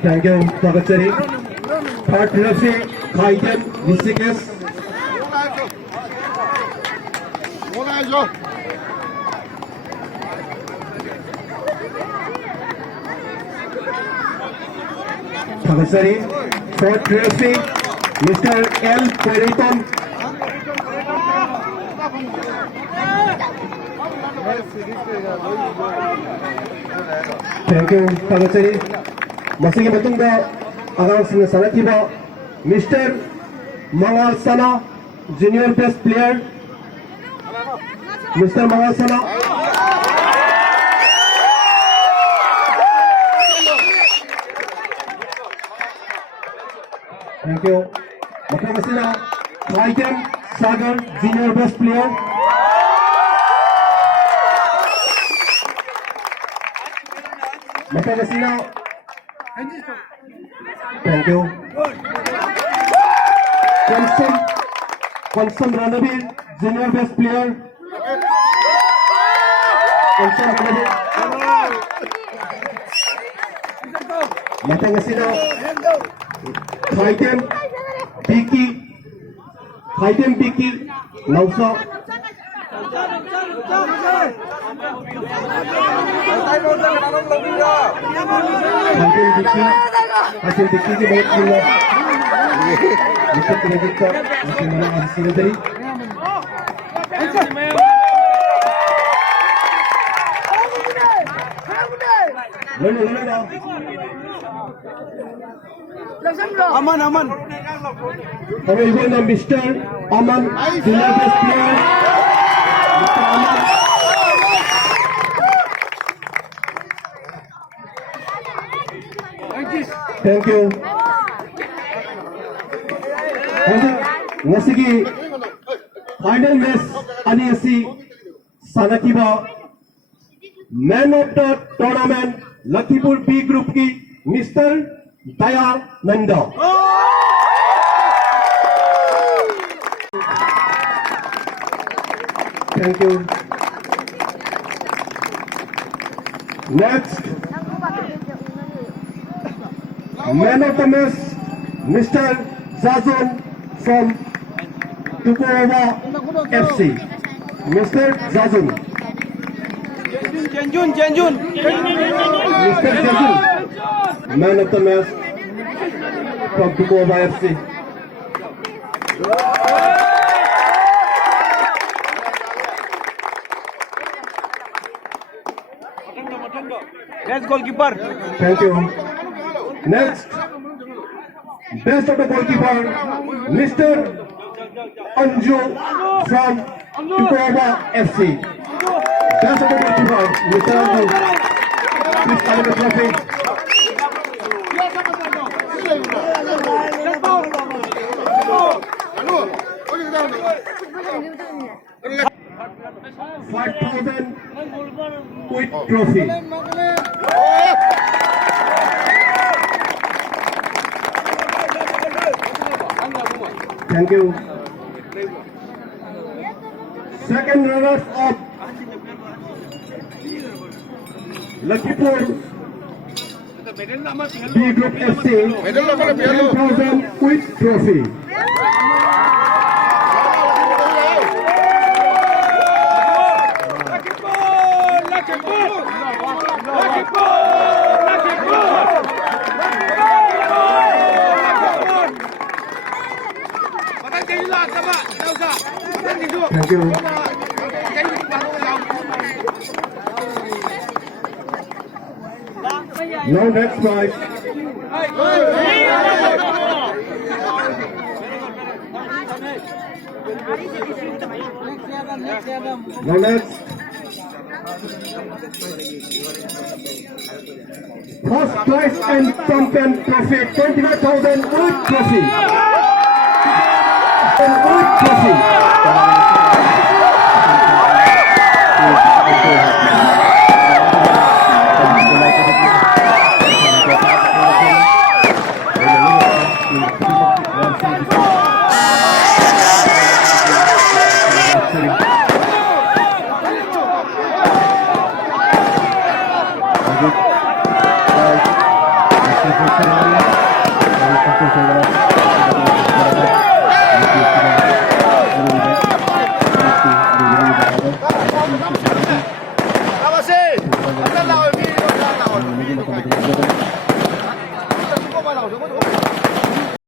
Thank you, Takachari. Third referee, Kaitan Visikes. Takachari. Fourth referee, Mr. L. Periton. Thank you, Takachari. Masigi matungda agang sina sanakiba Mr. Mangal Sana, junior best player. Mr. Mangal Sana. Thank you. Matungda sina Kaitan Sagar, junior best player. Matungda sina. Thank you. Constant Ranabir, junior best player. Constant Ranabir. Matanga sina. Kaitan Vicky, Nausa. Hasil Vicky की बहुत मिला wicket credit का हासिल वाला हासिल dari aman kami ibu nama Mr. Aman senior best player Mr. Aman. Thank you. Ngasigi final match Aniasi Sanakiba man of the tournament Lakipur B group की Mr. Daya Nanda. Thank you. Next. Man of the match, Mr. Zazun from Tuko FC. Mr. Zazun. Janjun. Mr. Zazun. Man of the match from Tuko FC. Let's goalkeeper. Thank you. Next, best of the goalkeeper, Mr. Anju from Tukova FC. Best of the goalkeeper, Mr. Anju. Please carry the trophy. $5,000 with trophy. Thank you. Second runner-up, Lakipur B Group FC, 10,000 with trophy. Thank you. Now next prize. Now next. First prize and champion trophy, 25,000 with trophy. With trophy. City.